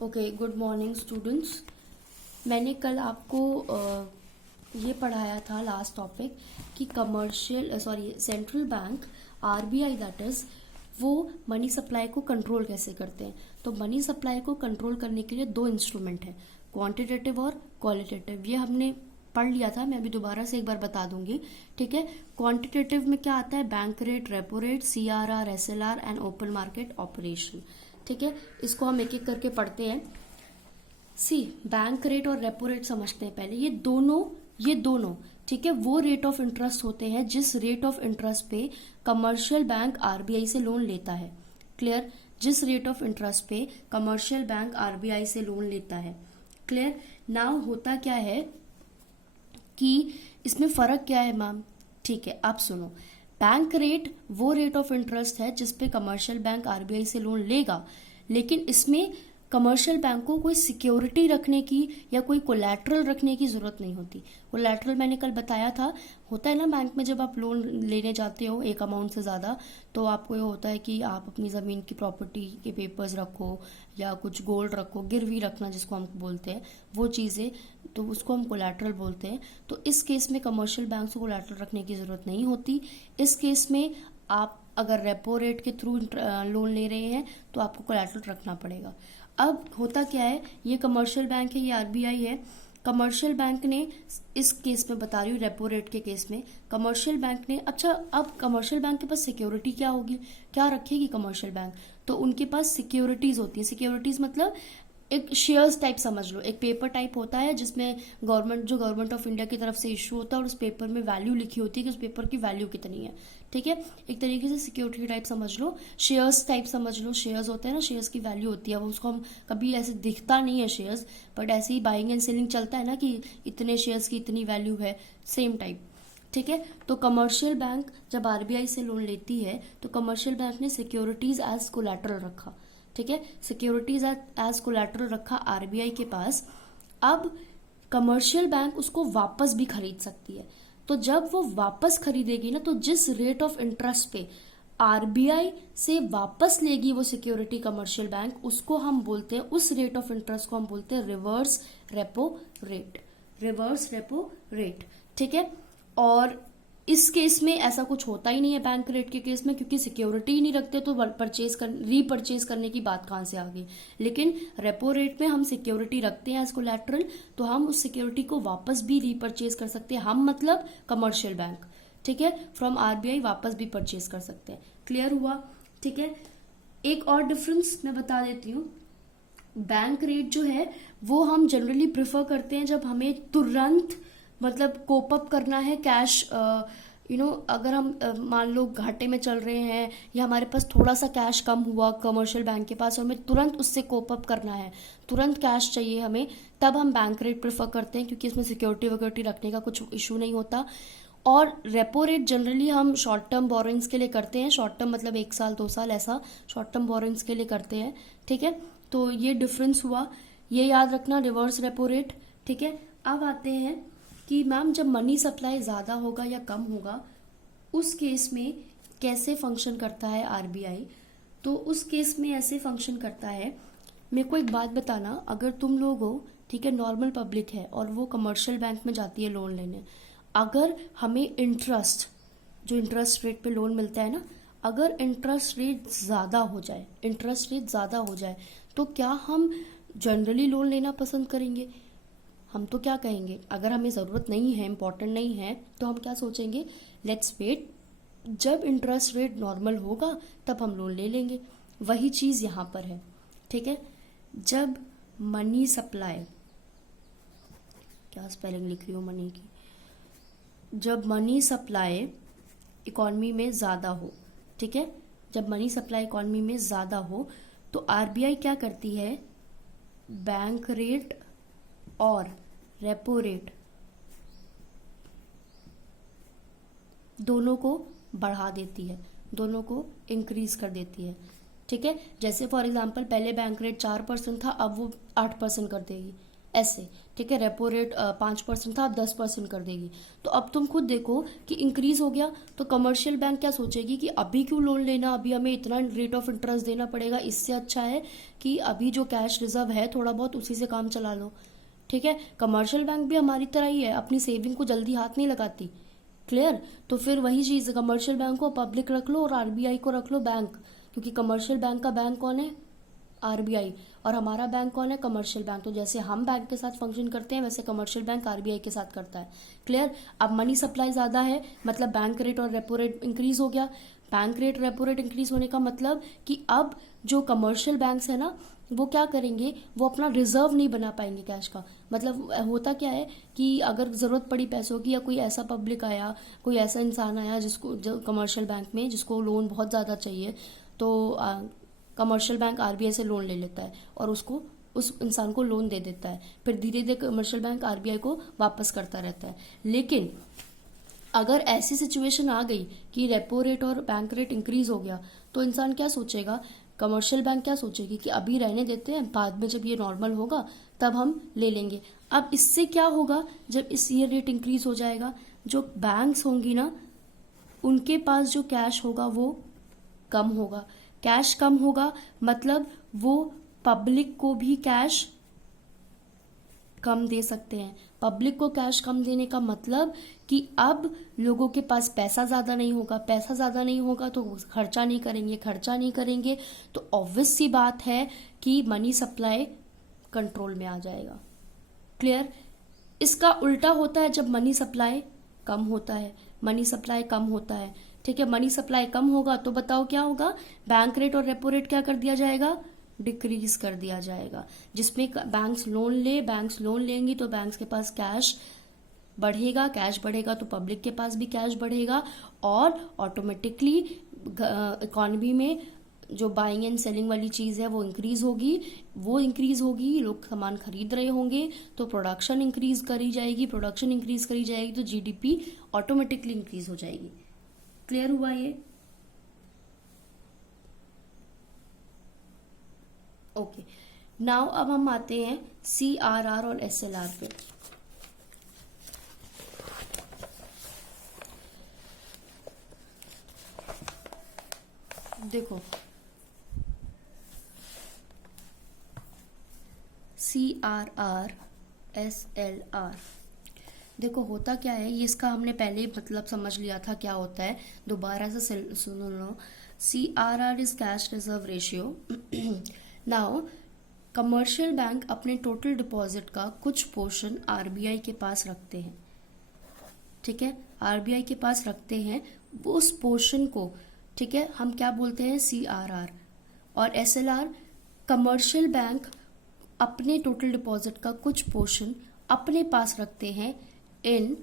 Okay, good morning students. मैंने कल आपको ये पढ़ाया था लास्ट टॉपिक कि central bank RBI that is वो मनी सप्लाई को कंट्रोल कैसे करते हैं। तो मनी सप्लाई को कंट्रोल करने के लिए दो इंस्ट्रूमेंट है, क्वांटिटेटिव और क्वालिटेटिव। ये हमने पढ़ लिया था, मैं अभी दोबारा से एक बार बता दूंगी। ठीक है, क्वांटिटेटिव में क्या आता है? Bank rate, repo rate, CRR, SLR and open market operation. ठीक है, इसको हम एक एक करके पढ़ते हैं। बैंक रेट और रेपो रेट समझते हैं पहले। ये दोनों ठीक है, वो रेट ऑफ इंटरेस्ट होते हैं जिस रेट ऑफ इंटरेस्ट पे कमर्शियल बैंक आरबीआई से लोन लेता है। क्लियर? जिस रेट ऑफ इंटरेस्ट पे कमर्शियल बैंक आरबीआई से लोन लेता है। क्लियर? नाउ होता क्या है कि इसमें फर्क क्या है मैम? ठीक है, आप सुनो। बैंक रेट वो रेट ऑफ इंटरेस्ट है जिसपे कमर्शियल बैंक आरबीआई से लोन लेगा, लेकिन इसमें कमर्शियल बैंक को कोई सिक्योरिटी रखने की या कोई कोलैटरल रखने की जरूरत नहीं होती। कोलैटरल मैंने कल बताया था, होता है ना बैंक में जब आप लोन लेने जाते हो एक अमाउंट से ज्यादा, तो आपको ये होता है कि आप अपनी जमीन की प्रॉपर्टी के पेपर्स रखो या कुछ गोल्ड रखो, गिरवी रखना जिसको हम बोलते हैं, वो चीजें, तो उसको हम कोलैटरल बोलते हैं। तो इस केस में कमर्शियल बैंक से कोलैटरल रखने की जरूरत नहीं होती। इस केस में आप अगर रेपो रेट के थ्रू लोन ले रहे हैं तो आपको कोलैटरल रखना पड़ेगा। अब होता क्या है, ये कमर्शियल बैंक है, ये आरबीआई है। कमर्शियल बैंक ने इस केस में बता रही हूँ, रेपो रेट के केस में कमर्शियल बैंक ने, अच्छा अब कमर्शियल बैंक के पास सिक्योरिटी क्या होगी, क्या रखेगी कमर्शियल बैंक? तो उनके पास सिक्योरिटीज होती है। सिक्योरिटीज मतलब एक शेयर्स टाइप समझ लो, एक पेपर टाइप होता है जिसमें गवर्नमेंट ऑफ इंडिया की तरफ से इशू होता है और उस पेपर में वैल्यू लिखी होती है कि उस पेपर की वैल्यू कितनी है। ठीक है, एक तरीके से सिक्योरिटी टाइप समझ लो, शेयर्स टाइप समझ लो। शेयर्स होते हैं ना, शेयर्स की वैल्यू होती है, वो उसको हम कभी ऐसे दिखता नहीं है शेयर्स, बट ऐसे ही बाइंग एंड सेलिंग चलता है ना कि इतने शेयर्स की इतनी वैल्यू है, सेम टाइप। ठीक है, तो कमर्शियल बैंक जब आरबीआई से लोन लेती है तो कमर्शियल बैंक ने सिक्योरिटीज एज कोलैटरल रखा। ठीक है, सिक्योरिटीज एज कोलैटरल रखा आरबीआई के पास। अब कमर्शियल बैंक उसको वापस भी खरीद सकती है। तो जब वो वापस खरीदेगी ना, तो जिस रेट ऑफ इंटरेस्ट पे आरबीआई से वापस लेगी वो सिक्योरिटी कमर्शियल बैंक, उसको हम बोलते हैं, उस रेट ऑफ इंटरेस्ट को हम बोलते हैं reverse repo rate. Reverse repo rate. ठीक है, और इस केस में ऐसा कुछ होता ही नहीं है बैंक रेट के केस में, क्योंकि सिक्योरिटी ही नहीं रखते, तो रीपरचेज करने की बात कहां से आ गई। लेकिन रेपो रेट में हम सिक्योरिटी रखते हैं एज कोलैटरल, तो हम उस सिक्योरिटी को वापस भी रीपरचेज कर सकते हैं। हम मतलब कमर्शियल बैंक, ठीक है, फ्रॉम आरबीआई वापस भी परचेज कर सकते हैं। क्लियर हुआ? ठीक है, एक और डिफरेंस मैं बता देती हूँ। बैंक रेट जो है वो हम जनरली प्रिफर करते हैं जब हमें तुरंत मतलब कोप अप करना है कैश। अगर हम मान लो घाटे में चल रहे हैं या हमारे पास थोड़ा सा कैश कम हुआ कमर्शियल बैंक के पास और हमें तुरंत उससे कोप अप करना है, तुरंत कैश चाहिए हमें, तब हम बैंक रेट प्रेफर करते हैं, क्योंकि इसमें सिक्योरिटी वगैरिटी रखने का कुछ इशू नहीं होता। और रेपो रेट जनरली हम शॉर्ट टर्म बोरोइंग्स के लिए करते हैं। शॉर्ट टर्म मतलब 1 साल 2 साल, ऐसा शॉर्ट टर्म बोरोइंग्स के लिए करते हैं। ठीक है, तो ये डिफरेंस हुआ, ये याद रखना, रिवर्स रेपो रेट। ठीक है, अब आते हैं कि मैम जब मनी सप्लाई ज्यादा होगा या कम होगा, उस केस में कैसे फंक्शन करता है आरबीआई। तो उस केस में ऐसे फंक्शन करता है, मेरे को एक बात बताना, अगर तुम लोग हो, ठीक है, नॉर्मल पब्लिक है और वो कमर्शियल बैंक में जाती है लोन लेने, अगर हमें जो इंटरेस्ट रेट पे लोन मिलता है ना, अगर इंटरेस्ट रेट ज्यादा हो जाए तो क्या हम जनरली लोन लेना पसंद करेंगे? हम तो क्या कहेंगे, अगर हमें जरूरत नहीं है, इंपॉर्टेंट नहीं है, तो हम क्या सोचेंगे, लेट्स वेट, जब इंटरेस्ट रेट नॉर्मल होगा तब हम लोन ले लेंगे। वही चीज यहां पर है। ठीक है, जब मनी सप्लाई, क्या स्पेलिंग लिख रही हूँ मनी की, जब मनी सप्लाई इकोनॉमी में ज्यादा हो, ठीक है, जब मनी सप्लाई इकोनॉमी में ज्यादा हो तो आरबीआई क्या करती है, बैंक रेट और रेपो रेट दोनों को बढ़ा देती है, दोनों को इंक्रीज कर देती है। ठीक है, जैसे फॉर एग्जांपल पहले बैंक रेट 4% था, अब वो 8% कर देगी। ऐसे, ठीक है। रेपो रेट 5% था, अब 10% कर देगी। तो अब तुम खुद देखो कि इंक्रीज हो गया, तो कमर्शियल बैंक क्या सोचेगी कि अभी क्यों लोन लेना, अभी हमें इतना रेट ऑफ इंटरेस्ट देना पड़ेगा, इससे अच्छा है कि अभी जो कैश रिजर्व है थोड़ा बहुत उसी से काम चला लो, ठीक है। कमर्शियल बैंक भी हमारी तरह ही है, अपनी सेविंग को जल्दी हाथ नहीं लगाती। क्लियर? तो फिर वही चीज़, कमर्शियल बैंक को पब्लिक रख लो और आरबीआई को रख लो बैंक, क्योंकि कमर्शियल बैंक का बैंक कौन है? आरबीआई। और हमारा बैंक कौन है? Commercial bank. तो जैसे हम बैंक के साथ फंक्शन करते हैं वैसे कमर्शियल बैंक आरबीआई के साथ करता है। क्लियर? अब मनी सप्लाई ज़्यादा है, मतलब बैंक रेट और रेपो रेट इंक्रीज हो गया। Bank rate repo rate increase होने का मतलब कि अब जो कमर्शियल बैंक्स है ना, वो क्या करेंगे, वो अपना रिजर्व नहीं बना पाएंगे कैश का। मतलब होता क्या है कि अगर ज़रूरत पड़ी पैसों की, या कोई ऐसा पब्लिक आया, कोई ऐसा इंसान आया जिसको, जो कमर्शियल बैंक में जिसको लोन बहुत ज़्यादा चाहिए, तो कमर्शियल बैंक आरबीआई से लोन ले लेता है और उसको, उस इंसान को लोन दे देता है। फिर धीरे धीरे कमर्शियल बैंक आरबीआई को वापस करता रहता है। लेकिन अगर ऐसी सिचुएशन आ गई कि रेपो रेट और बैंक रेट इंक्रीज हो गया, तो इंसान क्या सोचेगा, कमर्शियल बैंक क्या सोचेगी कि अभी रहने देते हैं, बाद में जब ये नॉर्मल होगा तब हम ले लेंगे। अब इससे क्या होगा, जब इस ये रेट इंक्रीज हो जाएगा, जो बैंक्स होंगी ना, उनके पास जो कैश होगा वो कम होगा। कैश कम होगा मतलब वो पब्लिक को भी कैश कम दे सकते हैं। पब्लिक को कैश कम देने का मतलब कि अब लोगों के पास पैसा ज़्यादा नहीं होगा, पैसा ज़्यादा नहीं होगा तो खर्चा नहीं करेंगे, खर्चा नहीं करेंगे तो ऑब्वियस सी बात है कि मनी सप्लाई कंट्रोल में आ जाएगा। क्लियर? इसका उल्टा होता है जब मनी सप्लाई कम होता है, मनी सप्लाई कम होता है, ठीक है। मनी सप्लाई कम होगा तो बताओ क्या होगा, बैंक रेट और रेपो रेट क्या कर दिया जाएगा, डिक्रीज कर दिया जाएगा। जिसमें बैंक्स लोन लेंगी तो बैंक्स के पास कैश बढ़ेगा, कैश बढ़ेगा तो पब्लिक के पास भी कैश बढ़ेगा, और ऑटोमेटिकली इकोनॉमी में जो बाइंग एंड सेलिंग वाली चीज़ है वो इंक्रीज होगी, लोग सामान खरीद रहे होंगे तो प्रोडक्शन इंक्रीज करी जाएगी तो जीडीपी ऑटोमेटिकली इंक्रीज हो जाएगी। क्लियर हुआ ये? ओके, नाउ अब हम आते हैं CRR और SLR पे। देखो CRR SLR, देखो होता क्या है, ये इसका हमने पहले ही मतलब समझ लिया था क्या होता है, दोबारा से सुन लो। CRR is cash reserve ratio. Now commercial bank अपने टोटल डिपॉजिट का कुछ पोर्शन आरबीआई के पास रखते हैं, ठीक है, आरबीआई के पास रखते हैं। उस पोर्शन को, ठीक है, हम क्या बोलते हैं, CRR। और SLR, कमर्शियल बैंक अपने टोटल डिपॉजिट का कुछ पोर्शन अपने पास रखते हैं in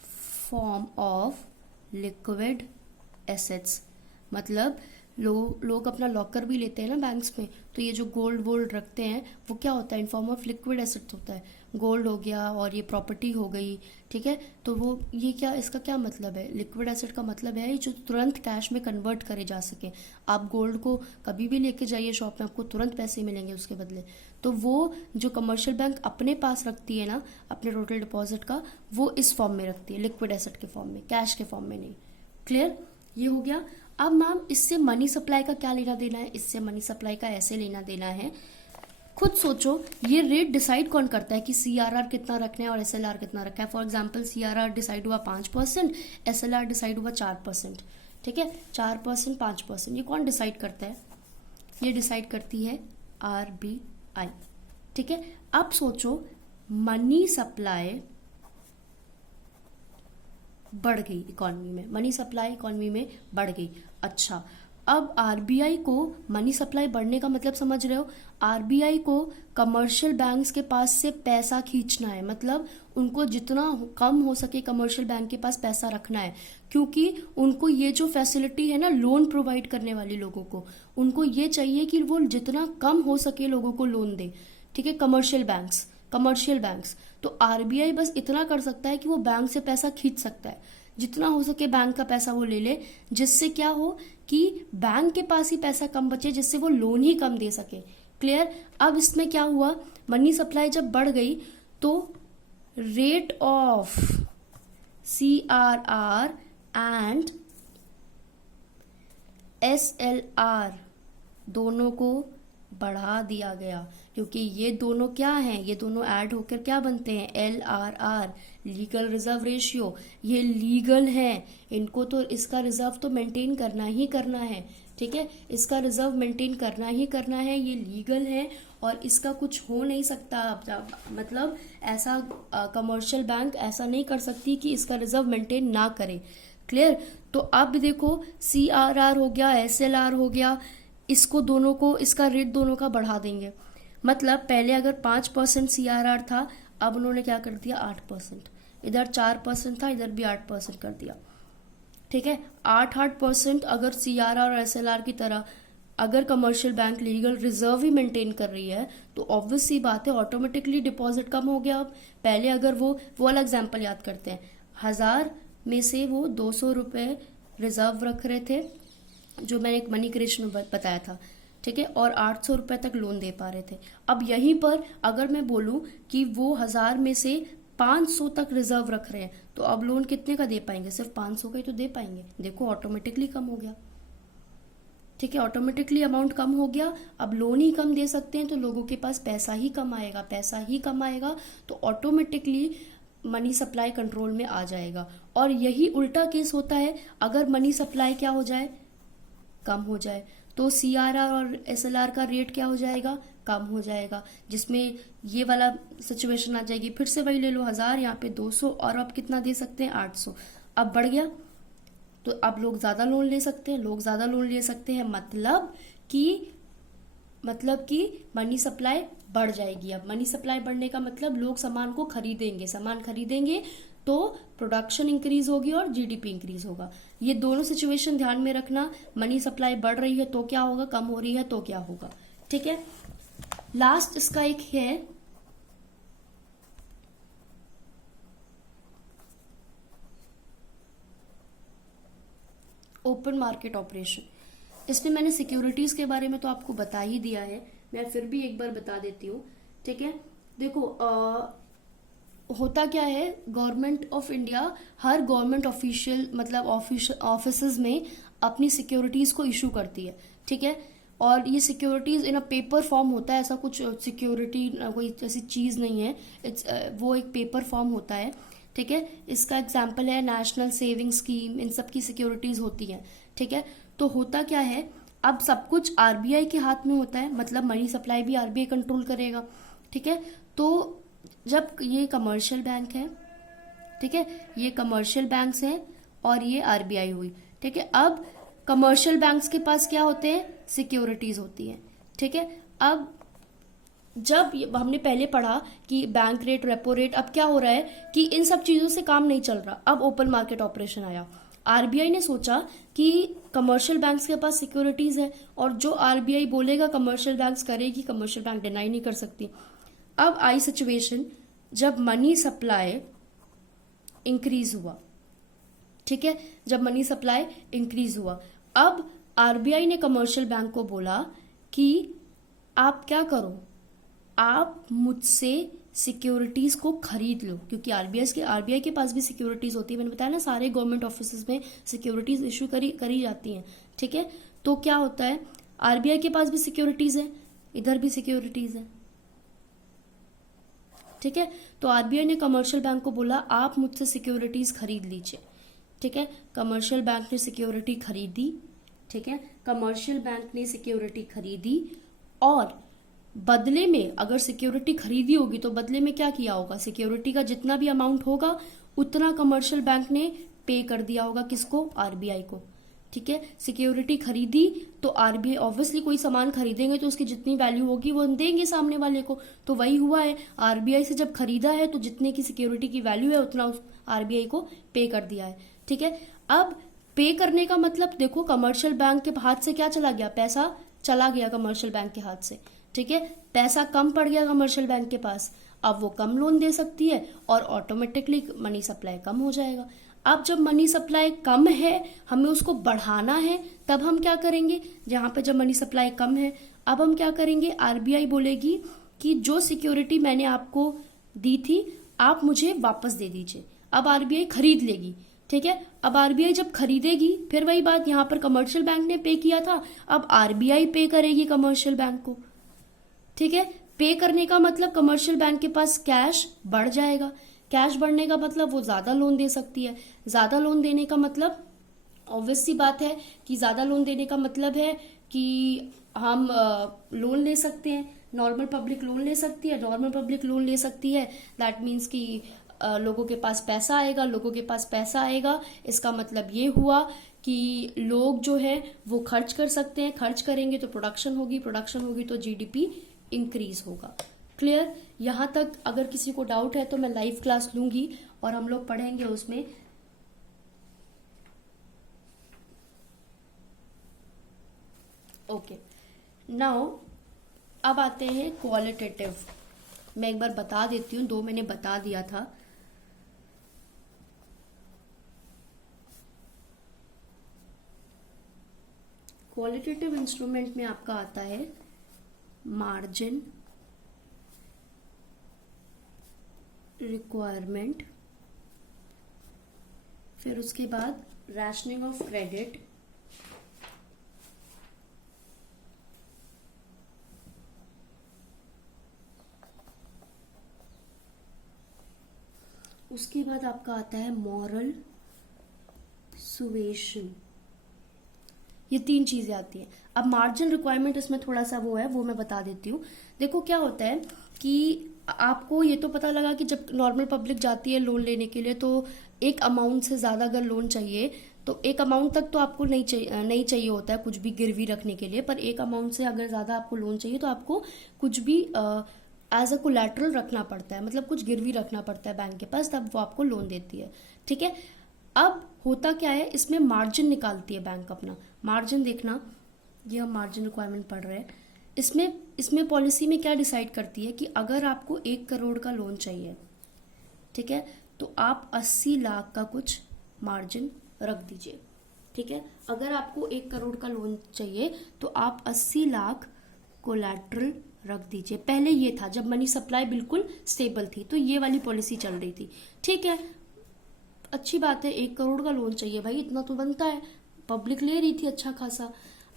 form of liquid assets. मतलब लोग अपना लॉकर भी लेते हैं ना बैंक्स में, तो ये जो गोल्ड वोल्ड रखते हैं वो क्या होता है, in form of liquid asset होता है। गोल्ड हो गया और ये प्रॉपर्टी हो गई, ठीक है। तो वो ये क्या, इसका क्या मतलब है, लिक्विड एसेट का मतलब है जो तुरंत कैश में कन्वर्ट करे जा सके। आप गोल्ड को कभी भी लेके जाइए शॉप में, आपको तुरंत पैसे मिलेंगे उसके बदले। तो वो जो कमर्शियल बैंक अपने पास रखती है ना अपने टोटल डिपॉजिट का, वो इस फॉर्म में रखती है, लिक्विड एसेट के फॉर्म में, कैश के फॉर्म में नहीं। क्लियर? ये हो गया। अब मैम इससे मनी सप्लाई का क्या लेना देना है, इससे मनी सप्लाई का ऐसे लेना देना है, खुद सोचो। ये रेट डिसाइड कौन करता है कि CRR कितना रखना है और SLR कितना रखना है। फॉर एग्जांपल CRR डिसाइड हुआ 5%, SLR डिसाइड हुआ 4%, ठीक है, 4% 5%, ये कौन डिसाइड करता है, ये डिसाइड करती है RBI, ठीक है। अब सोचो मनी सप्लाई बढ़ गई इकोनॉमी में, मनी सप्लाई इकोनॉमी में बढ़ गई। अच्छा, अब आरबीआई को मनी सप्लाई बढ़ने का मतलब समझ रहे हो, आरबीआई को कमर्शियल बैंक्स के पास से पैसा खींचना है, मतलब उनको जितना कम हो सके कमर्शियल बैंक के पास पैसा रखना है, क्योंकि उनको ये जो फैसिलिटी है ना लोन प्रोवाइड करने वाले लोगों को, उनको ये चाहिए कि वो जितना कम हो सके लोगों को लोन दे, ठीक है। कमर्शियल बैंक्स तो आरबीआई बस इतना कर सकता है कि वो बैंक से पैसा खींच सकता है, जितना हो सके बैंक का पैसा वो ले ले, जिससे क्या हो कि बैंक के पास ही पैसा कम बचे, जिससे वो लोन ही कम दे सके, क्लियर। अब इसमें क्या हुआ, मनी सप्लाई जब बढ़ गई तो rate of CRR and SLR दोनों को बढ़ा दिया गया, क्योंकि ये दोनों क्या हैं, ये दोनों ऐड होकर क्या बनते हैं, LRR, लीगल रिजर्व रेशियो। ये लीगल है, इनको तो इसका रिजर्व तो मेंटेन करना ही करना है, ठीक है, इसका रिजर्व मेंटेन करना ही करना है, ये लीगल है और इसका कुछ हो नहीं सकता। मतलब ऐसा कमर्शियल बैंक ऐसा नहीं कर सकती कि इसका रिजर्व मेंटेन ना करे। क्लियर। तो अब देखो CRR हो गया, SLR हो गया, इसको दोनों को, इसका रेट दोनों का बढ़ा देंगे। मतलब पहले अगर 5% CRR था, अब उन्होंने क्या कर दिया 8%, इधर 4% था, इधर भी 8% कर दिया, ठीक है। 8% अगर CRR और SLR की तरह अगर कमर्शियल बैंक लीगल रिजर्व ही मेंटेन कर रही है तो ऑब्वियस सी बात है ऑटोमेटिकली डिपॉजिट कम हो गया। अब पहले अगर वो वाला एग्जाम्पल याद करते हैं, 1000 में से वो 200 रुपये रिजर्व रख रहे थे, जो मैंने एक मनी क्रेश में बताया था, ठीक है, और 800 रुपये तक लोन दे पा रहे थे। अब यहीं पर अगर मैं बोलूं कि वो 1000 में से 500 तक रिजर्व रख रहे हैं, तो अब लोन कितने का दे पाएंगे, सिर्फ 500 का ही तो दे पाएंगे। देखो ऑटोमेटिकली कम हो गया, ठीक है, ऑटोमेटिकली अमाउंट कम हो गया। अब लोन ही कम दे सकते हैं तो लोगों के पास पैसा ही कम आएगा, पैसा ही कम आएगा तो ऑटोमेटिकली मनी सप्लाई कंट्रोल में आ जाएगा। और यही उल्टा केस होता है, अगर मनी सप्लाई क्या हो जाए, कम हो जाए, तो CRR और SLR का रेट क्या हो जाएगा, कम हो जाएगा, जिसमें ये वाला सिचुएशन आ जाएगी। फिर से वही ले लो, 1000 यहाँ पे 200 और अब कितना दे सकते हैं 800, अब बढ़ गया तो अब लोग ज्यादा लोन ले सकते हैं, लोग ज्यादा लोन ले सकते हैं, मतलब कि मनी सप्लाई बढ़ जाएगी। अब मनी सप्लाई बढ़ने का मतलब लोग सामान को खरीदेंगे, सामान खरीदेंगे तो प्रोडक्शन इंक्रीज होगी और GDP इंक्रीज होगा। ये दोनों सिचुएशन ध्यान में रखना, मनी सप्लाई बढ़ रही है तो क्या होगा, कम हो रही है तो क्या होगा, ठीक है। लास्ट इसका एक है ओपन मार्केट ऑपरेशन। इसमें मैंने सिक्योरिटीज के बारे में तो आपको बता ही दिया है, मैं फिर भी एक बार बता देती हूँ, ठीक है। देखो होता क्या है, government of India her government official मतलब ऑफिसेज में अपनी सिक्योरिटीज को इशू करती है, ठीक है। और ये securities in a paper form होता है, ऐसा कुछ सिक्योरिटी कोई ऐसी चीज नहीं है, वो एक पेपर फॉर्म होता है, ठीक है। इसका एग्जाम्पल है नेशनल सेविंग स्कीम, इन सब की सिक्योरिटीज होती है, ठीक है। तो होता क्या है, अब सब कुछ RBI के हाथ में होता है, मतलब मनी सप्लाई भी RBI कंट्रोल करेगा, ठीक है। तो जब ये कमर्शियल बैंक है, ठीक है, ये कमर्शियल बैंक्स हैं और ये RBI हुई, ठीक है। अब कमर्शियल बैंक्स के पास क्या होते हैं, सिक्योरिटीज होती हैं, ठीक है। अब जब हमने पहले पढ़ा कि बैंक रेट, रेपो रेट, अब क्या हो रहा है कि इन सब चीजों से काम नहीं चल रहा, अब ओपन मार्केट ऑपरेशन आया। RBI ने सोचा कि कमर्शियल बैंक्स के पास सिक्योरिटीज है और जो RBI बोलेगा कमर्शियल बैंक्स करेगी, कमर्शियल बैंक डिनाई नहीं कर सकती। अब आई सिचुएशन जब मनी सप्लाई इंक्रीज हुआ, ठीक है, जब मनी सप्लाई इंक्रीज हुआ, अब RBI ने कमर्शियल बैंक को बोला कि आप क्या करो, आप मुझसे सिक्योरिटीज को खरीद लो, क्योंकि RBI के पास भी सिक्योरिटीज होती है, मैंने बताया ना सारे गवर्नमेंट ऑफिस में सिक्योरिटीज इशू करी जाती हैं, ठीक है। तो क्या होता है, RBI के पास भी सिक्योरिटीज है, इधर भी सिक्योरिटीज है, ठीक है। तो RBI ने कमर्शियल बैंक को बोला आप मुझसे सिक्योरिटीज खरीद लीजिए, ठीक है। कमर्शियल बैंक ने सिक्योरिटी खरीदी, ठीक है, कमर्शियल बैंक ने सिक्योरिटी खरीदी और बदले में अगर सिक्योरिटी खरीदी होगी तो बदले में क्या किया होगा, सिक्योरिटी का जितना भी अमाउंट होगा उतना कमर्शियल बैंक ने पे कर दिया होगा, किसको, RBI को, ठीक है। सिक्योरिटी खरीदी तो RBI ऑब्वियसली कोई सामान खरीदेंगे तो उसकी जितनी वैल्यू होगी वो देंगे सामने वाले को, तो वही हुआ है, RBI से जब खरीदा है तो जितने की सिक्योरिटी की वैल्यू है उतना उस RBI को पे कर दिया है, ठीक है। अब पे करने का मतलब देखो, कमर्शियल बैंक के हाथ से क्या चला गया, पैसा चला गया कमर्शियल बैंक के हाथ से, ठीक है, पैसा कम पड़ गया कमर्शियल बैंक के पास, अब वो कम लोन दे सकती है और ऑटोमेटिकली मनी सप्लाई कम हो जाएगा। अब जब मनी सप्लाई कम है, हमें उसको बढ़ाना है, तब हम क्या करेंगे, जहां पे जब मनी सप्लाई कम है अब हम क्या करेंगे, आरबीआई बोलेगी कि जो सिक्योरिटी मैंने आपको दी थी आप मुझे वापस दे दीजिए। अब आरबीआई खरीद लेगी, ठीक है। अब आरबीआई जब खरीदेगी, फिर वही बात, यहां पर कमर्शियल बैंक ने पे किया था, अब आरबीआई पे करेगी कमर्शियल बैंक को, ठीक है। पे करने का मतलब कमर्शियल बैंक के पास कैश बढ़ जाएगा, कैश बढ़ने का मतलब वो ज्यादा लोन दे सकती है, ज्यादा लोन देने का मतलब ऑब्वियस सी बात है कि ज्यादा लोन देने का मतलब है कि हम लोन ले सकते हैं, नॉर्मल पब्लिक लोन ले सकती है, नॉर्मल पब्लिक लोन ले सकती है, दैट मीन्स कि लोगों के पास पैसा आएगा, लोगों के पास पैसा आएगा, इसका मतलब ये हुआ कि लोग जो है वो खर्च कर सकते हैं, खर्च करेंगे तो प्रोडक्शन होगी, प्रोडक्शन होगी तो जीडीपी इंक्रीज होगा। क्लियर? यहां तक अगर किसी को डाउट है तो मैं लाइव क्लास लूंगी और हम लोग पढ़ेंगे उसमें। ओके, नाउ अब आते हैं क्वालिटेटिव। मैं एक बार बता देती हूँ, दो मैंने बता दिया था। क्वालिटेटिव इंस्ट्रूमेंट में आपका आता है मार्जिन रिक्वायरमेंट, फिर उसके बाद रैशनिंग ऑफ क्रेडिट, उसके बाद आपका आता है मॉरल सुवेशन। ये तीन चीजें आती हैं। अब मार्जिन रिक्वायरमेंट इसमें थोड़ा सा वो है, वो मैं बता देती हूँ। देखो क्या होता है कि आपको ये तो पता लगा कि जब नॉर्मल पब्लिक जाती है लोन लेने के लिए तो एक अमाउंट से ज्यादा अगर लोन चाहिए तो एक अमाउंट तक तो आपको नहीं चाहिए होता है कुछ भी गिरवी रखने के लिए, पर एक अमाउंट से अगर ज्यादा आपको लोन चाहिए तो आपको कुछ भी एज अ कोलैटरल रखना पड़ता है, मतलब कुछ गिरवी रखना पड़ता है बैंक के पास, तब वो आपको लोन देती है, ठीक है। अब होता क्या है, इसमें मार्जिन निकालती है बैंक अपना। मार्जिन देखना, ये हम मार्जिन रिक्वायरमेंट पढ़ रहे हैं। इसमें पॉलिसी में क्या डिसाइड करती है कि अगर आपको 1 करोड़ का लोन चाहिए, ठीक है, तो आप 80 लाख का कुछ मार्जिन रख दीजिए, ठीक है। अगर आपको 1 करोड़ का लोन चाहिए तो आप 80 लाख कोलैटरल रख दीजिए। पहले ये था जब मनी सप्लाई बिल्कुल स्टेबल थी, तो ये वाली पॉलिसी चल रही थी, ठीक है। अच्छी बात है, 1 करोड़ का लोन चाहिए भाई, इतना तो बनता है, पब्लिक ले रही थी अच्छा खासा।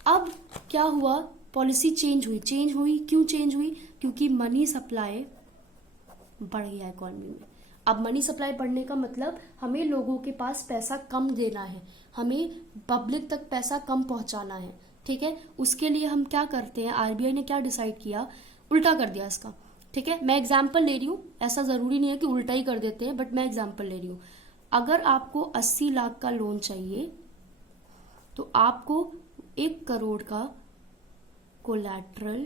अब क्या हुआ, पॉलिसी चेंज हुई। क्यों चेंज हुई? क्योंकि मनी सप्लाई बढ़ गया इकोनॉमी में। अब मनी सप्लाई बढ़ने का मतलब हमें लोगों के पास पैसा कम देना है, हमें पब्लिक तक पैसा कम पहुंचाना है, ठीक है। उसके लिए हम क्या करते हैं, आरबीआई ने क्या डिसाइड किया, उल्टा कर दिया इसका, ठीक है। मैं एग्जाम्पल ले रही हूँ, ऐसा जरूरी नहीं है कि उल्टा ही कर देते हैं, बट मैं एग्जाम्पल ले रही हूँ। अगर आपको 80 लाख का लोन चाहिए तो आपको 1 करोड़ का कोलैटरल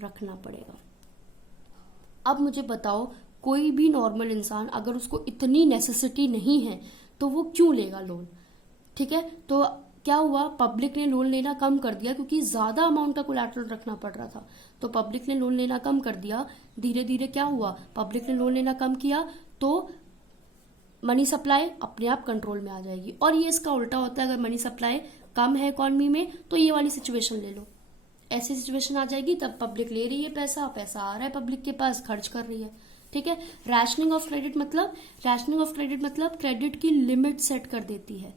रखना पड़ेगा। अब मुझे बताओ, कोई भी नॉर्मल इंसान अगर उसको इतनी नेसेसिटी नहीं है तो वो क्यों लेगा लोन, ठीक है। तो क्या हुआ, पब्लिक ने लोन लेना कम कर दिया क्योंकि ज्यादा अमाउंट का कोलैटरल रखना पड़ रहा था, तो पब्लिक ने लोन लेना कम कर दिया। धीरे धीरे क्या हुआ, पब्लिक ने लोन लेना कम किया तो मनी सप्लाई अपने आप कंट्रोल में आ जाएगी। और ये इसका उल्टा होता है, अगर मनी सप्लाई कम है इकोनॉमी में तो ये वाली सिचुएशन ले लो, ऐसी सिचुएशन आ जाएगी, तब पब्लिक ले रही है पैसा आ रहा है पब्लिक के पास, खर्च कर रही है, ठीक है। रैशनिंग ऑफ क्रेडिट मतलब क्रेडिट की लिमिट सेट कर देती है,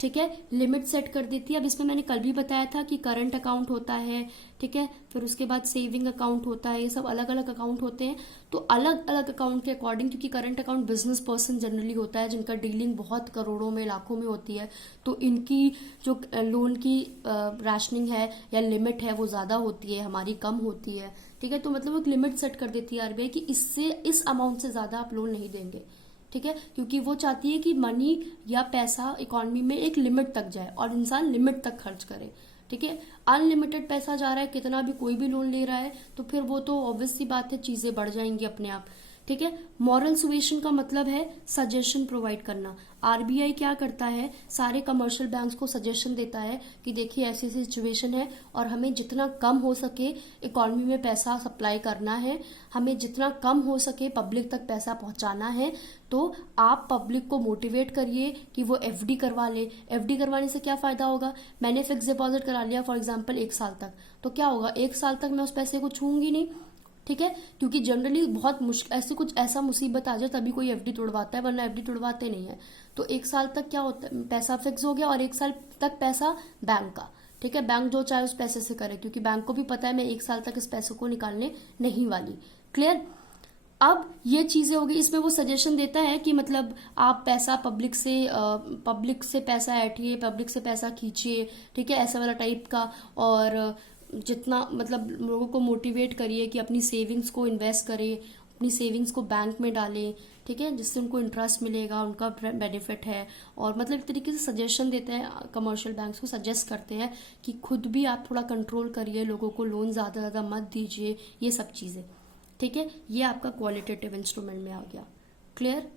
ठीक है, लिमिट सेट कर देती है। अब इसमें मैंने कल भी बताया था कि करंट अकाउंट होता है, ठीक है, फिर उसके बाद सेविंग अकाउंट होता है, ये सब अलग अलग अकाउंट होते हैं। तो अलग अलग अकाउंट के अकॉर्डिंग, क्योंकि current account business person generally होता है जिनका डीलिंग बहुत करोड़ों में लाखों में होती है, तो इनकी जो लोन की राशनिंग है या लिमिट है वो ज्यादा होती है, हमारी कम होती है, ठीक है। तो मतलब एक लिमिट सेट कर देती है आरबीआई कि इससे इस अमाउंट से ज्यादा आप लोन नहीं देंगे, ठीक है, क्योंकि वो चाहती है कि मनी या पैसा इकोनॉमी में एक लिमिट तक जाए और इंसान लिमिट तक खर्च करे, ठीक है। अनलिमिटेड पैसा जा रहा है, कितना भी कोई भी लोन ले रहा है, तो फिर वो तो ऑब्वियस सी बात है चीजें बढ़ जाएंगी अपने आप, ठीक है। मॉरल सुएशन का मतलब है सजेशन प्रोवाइड करना। आरबीआई क्या करता है, सारे कमर्शियल बैंक्स को सजेशन देता है कि देखिए ऐसी सिचुएशन है और हमें जितना कम हो सके इकोनॉमी में पैसा सप्लाई करना है, हमें जितना कम हो सके पब्लिक तक पैसा पहुंचाना है, तो आप पब्लिक को मोटिवेट करिए कि वो एफडी करवा ले। एफडी करवाने से क्या फायदा होगा, मैंने फिक्स डिपॉजिट करा लिया फॉर एग्जांपल 1 साल तक, तो क्या होगा 1 साल तक मैं उस पैसे को छूंगी नहीं, ठीक है, क्योंकि जनरली बहुत मुश्किल ऐसे कुछ ऐसा मुसीबत आ जाए तभी कोई एफडी तुड़वाता है, वरना एफडी तुड़वाते नहीं है। तो 1 साल तक क्या होता है, पैसा फिक्स हो गया और 1 साल तक पैसा बैंक का, ठीक है, बैंक जो चाहे उस पैसे से करे, क्योंकि बैंक को भी पता है मैं 1 साल तक इस पैसे को निकालने नहीं वाली। क्लियर। अब ये चीजें होगी, इसमें वो सजेशन देता है कि मतलब आप पैसा पब्लिक से पैसा ऐंठिए, पब्लिक से पैसा खींचिए, ठीक है, ऐसा वाला टाइप का। और जितना मतलब लोगों को मोटिवेट करिए कि अपनी सेविंग्स को इन्वेस्ट करें, अपनी सेविंग्स को बैंक में डालें, ठीक है, जिससे उनको इंटरेस्ट मिलेगा, उनका बेनिफिट है। और मतलब एक तरीके से सजेशन देते हैं, कमर्शियल बैंक्स को सजेस्ट करते हैं कि खुद भी आप थोड़ा कंट्रोल करिए, लोगों को लोन ज़्यादा मत दीजिए, ये सब चीज़ें, ठीक है। ये आपका क्वालिटेटिव इंस्ट्रूमेंट में आ गया। क्लियर।